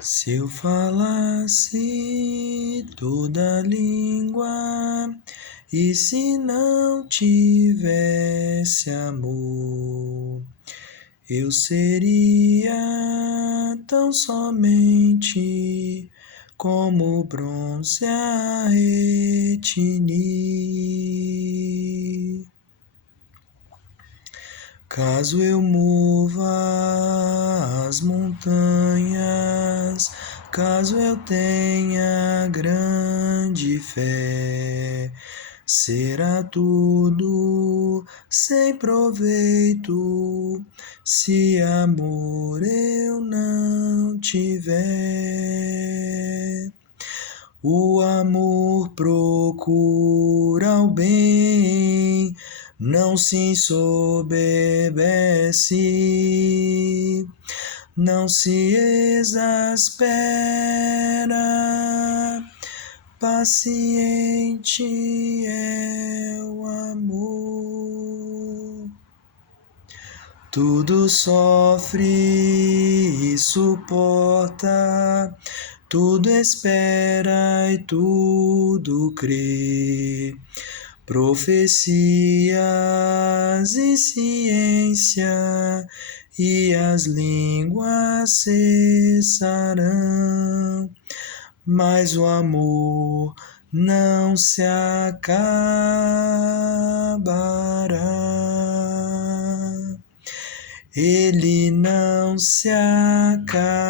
Se eu falasse toda língua e se não tivesse amor, eu seria tão somente como o bronze a retinir. Caso eu mova as montanhas, caso eu tenha grande fé, será tudo sem proveito, se amor eu não tiver. O amor procura o bem, não se ensoberbece, não se exaspera, paciente é o amor. Tudo sofre e suporta, tudo espera e tudo crê. Profecias e ciência, e as línguas cessarão, mas o amor não se acabará. Ele não se acabará.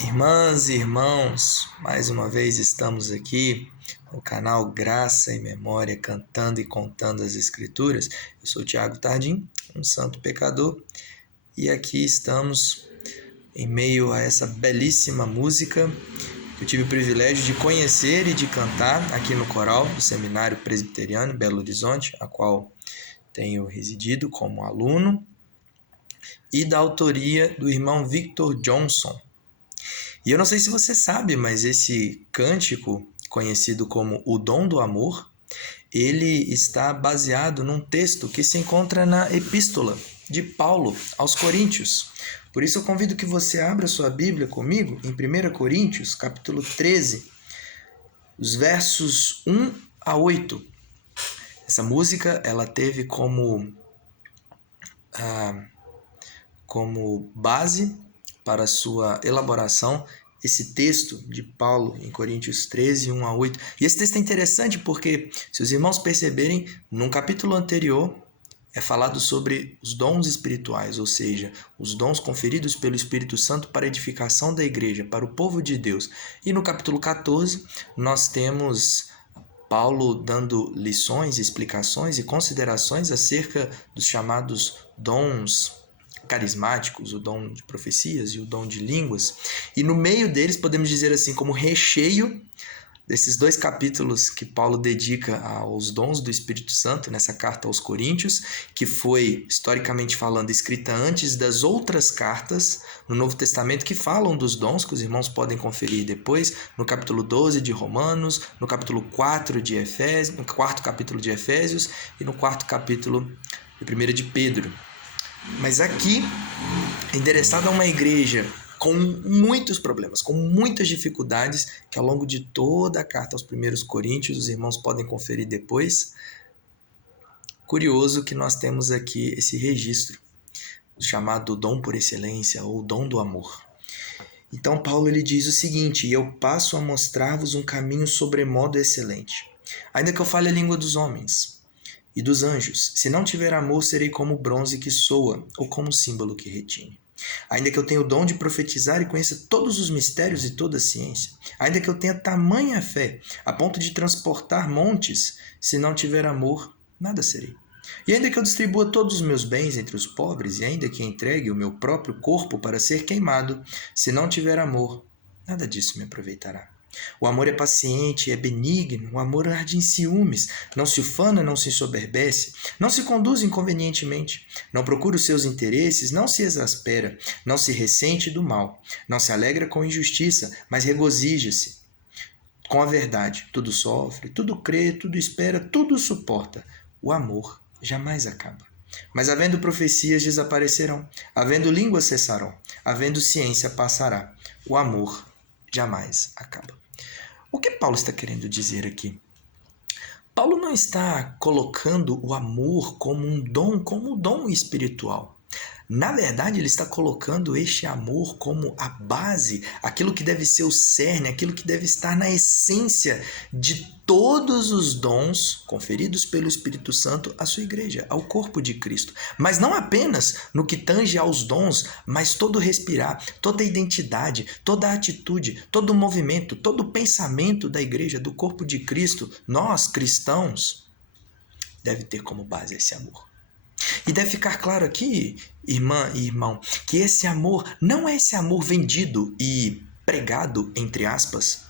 Irmãs e irmãos, mais uma vez estamos aqui no canal Graça e Memória, cantando e contando as Escrituras. Eu sou o Tiago Tardim, um santo pecador, e aqui estamos em meio a essa belíssima música que eu tive o privilégio de conhecer e de cantar aqui no coral do Seminário Presbiteriano em Belo Horizonte, a qual tenho residido como aluno, e da autoria do irmão Victor Johnson. E eu não sei se você sabe, mas esse cântico, conhecido como O Dom do Amor, ele está baseado num texto que se encontra na Epístola de Paulo aos Coríntios. Por isso eu convido que você abra sua Bíblia comigo em 1 Coríntios, capítulo 13, os versos 1 a 8. Essa música ela teve como base para sua elaboração esse texto de Paulo em Coríntios 13, 1 a 8. E esse texto é interessante porque, se os irmãos perceberem, num capítulo anterior é falado sobre os dons espirituais, ou seja, os dons conferidos pelo Espírito Santo para a edificação da igreja, para o povo de Deus. E no capítulo 14, nós temos Paulo dando lições, explicações e considerações acerca dos chamados dons carismáticos, o dom de profecias e o dom de línguas. E no meio deles, podemos dizer assim, como recheio desses dois capítulos que Paulo dedica aos dons do Espírito Santo, nessa carta aos Coríntios, que foi, historicamente falando, escrita antes das outras cartas no Novo Testamento que falam dos dons, que os irmãos podem conferir depois, no capítulo 12 de Romanos, no capítulo 4 de Efésios, no quarto capítulo de Efésios e no quarto capítulo de 1 de Pedro. Mas aqui, endereçado a uma igreja com muitos problemas, com muitas dificuldades, que ao longo de toda a carta aos 1 Coríntios, os irmãos podem conferir depois. Curioso que nós temos aqui esse registro, chamado dom por excelência, ou dom do amor. Então Paulo ele diz o seguinte: eu passo a mostrar-vos um caminho sobremodo excelente. Ainda que eu fale a língua dos homens e dos anjos, se não tiver amor, serei como bronze que soa, ou como símbolo que retine. Ainda que eu tenha o dom de profetizar e conheça todos os mistérios e toda a ciência, ainda que eu tenha tamanha fé, a ponto de transportar montes, se não tiver amor, nada serei. E ainda que eu distribua todos os meus bens entre os pobres, e ainda que entregue o meu próprio corpo para ser queimado, se não tiver amor, nada disso me aproveitará. O amor é paciente, é benigno, o amor arde em ciúmes, não se ufana, não se ensoberbece, não se conduz inconvenientemente, não procura os seus interesses, não se exaspera, não se ressente do mal, não se alegra com injustiça, mas regozija-se com a verdade. Tudo sofre, tudo crê, tudo espera, tudo suporta. O amor jamais acaba. Mas havendo profecias, desaparecerão. Havendo línguas, cessarão. Havendo ciência, passará. O amor jamais acaba. O que Paulo está querendo dizer aqui? Paulo não está colocando o amor como um dom espiritual. Na verdade, ele está colocando este amor como a base, aquilo que deve ser o cerne, aquilo que deve estar na essência de todos os dons conferidos pelo Espírito Santo à sua igreja, ao corpo de Cristo. Mas não apenas no que tange aos dons, mas todo o respirar, toda a identidade, toda a atitude, todo o movimento, todo o pensamento da igreja, do corpo de Cristo, nós cristãos, deve ter como base esse amor. E deve ficar claro aqui, irmã e irmão, que esse amor não é esse amor vendido e pregado, entre aspas,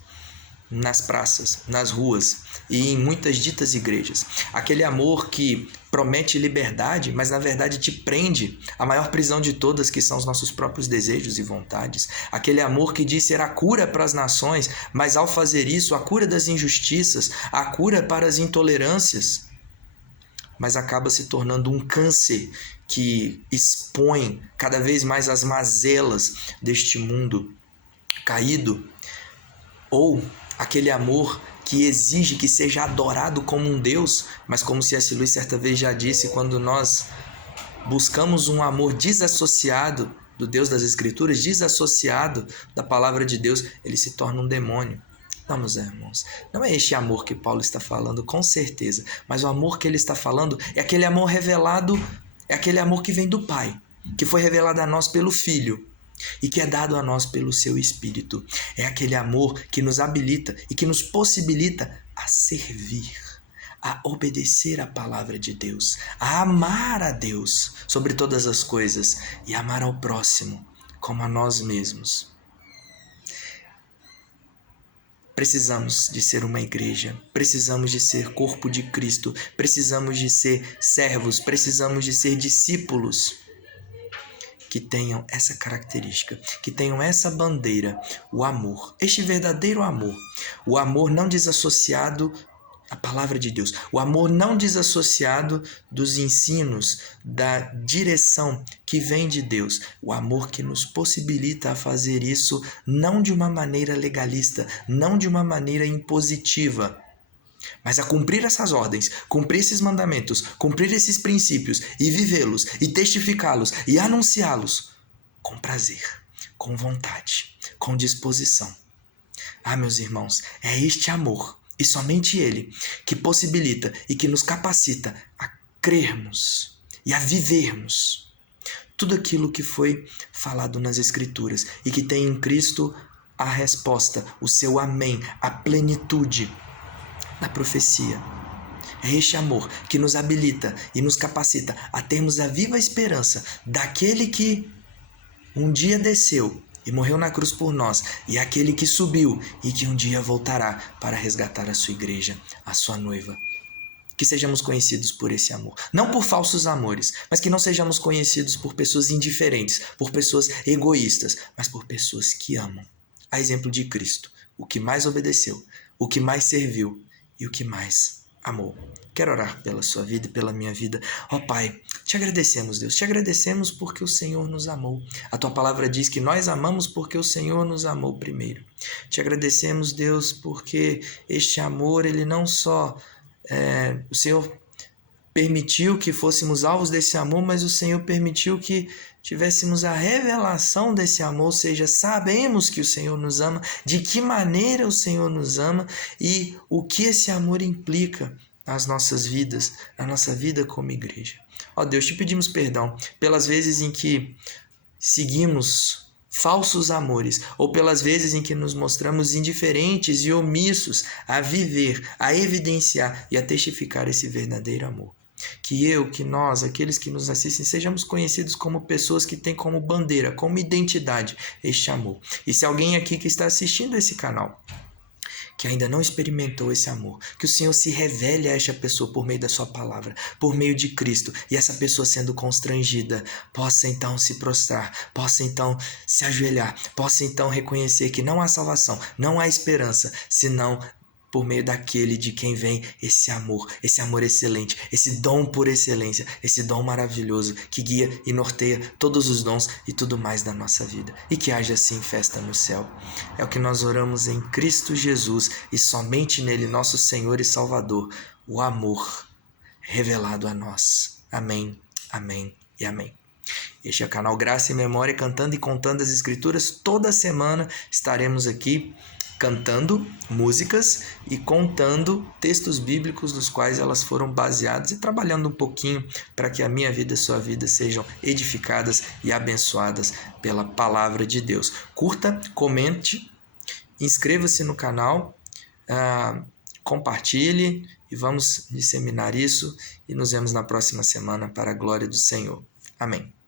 nas praças, nas ruas e em muitas ditas igrejas. Aquele amor que promete liberdade, mas na verdade te prende à maior prisão de todas, que são os nossos próprios desejos e vontades. Aquele amor que diz ser a cura para as nações, mas ao fazer isso, a cura das injustiças, a cura para as intolerâncias, mas acaba se tornando um câncer que expõe cada vez mais as mazelas deste mundo caído. Ou aquele amor que exige que seja adorado como um Deus, mas como C.S. Lewis certa vez já disse, quando nós buscamos um amor desassociado do Deus das Escrituras, desassociado da palavra de Deus, ele se torna um demônio. Não, meus irmãos, não é este amor que Paulo está falando, com certeza, mas o amor que ele está falando é aquele amor revelado, é aquele amor que vem do Pai, que foi revelado a nós pelo Filho e que é dado a nós pelo seu Espírito. É aquele amor que nos habilita e que nos possibilita a servir, a obedecer à palavra de Deus, a amar a Deus sobre todas as coisas e amar ao próximo como a nós mesmos. Precisamos de ser uma igreja, precisamos de ser corpo de Cristo, precisamos de ser servos, precisamos de ser discípulos que tenham essa característica, que tenham essa bandeira, o amor, este verdadeiro amor, o amor não desassociado à palavra de Deus, o amor não desassociado dos ensinos, da direção que vem de Deus, o amor que nos possibilita a fazer isso não de uma maneira legalista, não de uma maneira impositiva, mas a cumprir essas ordens, cumprir esses mandamentos, cumprir esses princípios e vivê-los e testificá-los e anunciá-los com prazer, com vontade, com disposição. Ah, meus irmãos, é este amor e somente ele que possibilita e que nos capacita a crermos e a vivermos tudo aquilo que foi falado nas Escrituras e que tem em Cristo a resposta, o seu amém, a plenitude da profecia. É este amor que nos habilita e nos capacita a termos a viva esperança daquele que um dia desceu e morreu na cruz por nós, e aquele que subiu e que um dia voltará para resgatar a sua igreja, a sua noiva. Que sejamos conhecidos por esse amor. Não por falsos amores, mas que não sejamos conhecidos por pessoas indiferentes, por pessoas egoístas, mas por pessoas que amam. A exemplo de Cristo, o que mais obedeceu, o que mais serviu e o que mais amou. Quero orar pela sua vida e pela minha vida. Ó Pai, te agradecemos, Deus. Te agradecemos porque o Senhor nos amou. A tua palavra diz que nós amamos porque o Senhor nos amou primeiro. Te agradecemos, Deus, porque este amor, ele não só... o Senhor permitiu que fôssemos alvos desse amor, mas o Senhor permitiu que tivéssemos a revelação desse amor, ou seja, sabemos que o Senhor nos ama, de que maneira o Senhor nos ama e o que esse amor implica nas nossas vidas, na nossa vida como igreja. Ó Deus, te pedimos perdão pelas vezes em que seguimos falsos amores, ou pelas vezes em que nos mostramos indiferentes e omissos a viver, a evidenciar e a testificar esse verdadeiro amor. Que nós, aqueles que nos assistem, sejamos conhecidos como pessoas que têm como bandeira, como identidade este amor. E se alguém aqui que está assistindo esse canal que ainda não experimentou esse amor, que o Senhor se revele a esta pessoa por meio da sua palavra, por meio de Cristo, e essa pessoa sendo constrangida, possa então se prostrar, possa então se ajoelhar, possa então reconhecer que não há salvação, não há esperança, senão por meio daquele de quem vem esse amor excelente, esse dom por excelência, esse dom maravilhoso que guia e norteia todos os dons e tudo mais da nossa vida. E que haja assim festa no céu. É o que nós oramos em Cristo Jesus e somente nele, nosso Senhor e Salvador, o amor revelado a nós. Amém, amém e amém. Este é o canal Graça e Memória, cantando e contando as Escrituras. Toda semana estaremos aqui cantando músicas e contando textos bíblicos dos quais elas foram baseadas e trabalhando um pouquinho para que a minha vida e a sua vida sejam edificadas e abençoadas pela palavra de Deus. Curta, comente, inscreva-se no canal, compartilhe e vamos disseminar isso e nos vemos na próxima semana para a glória do Senhor. Amém.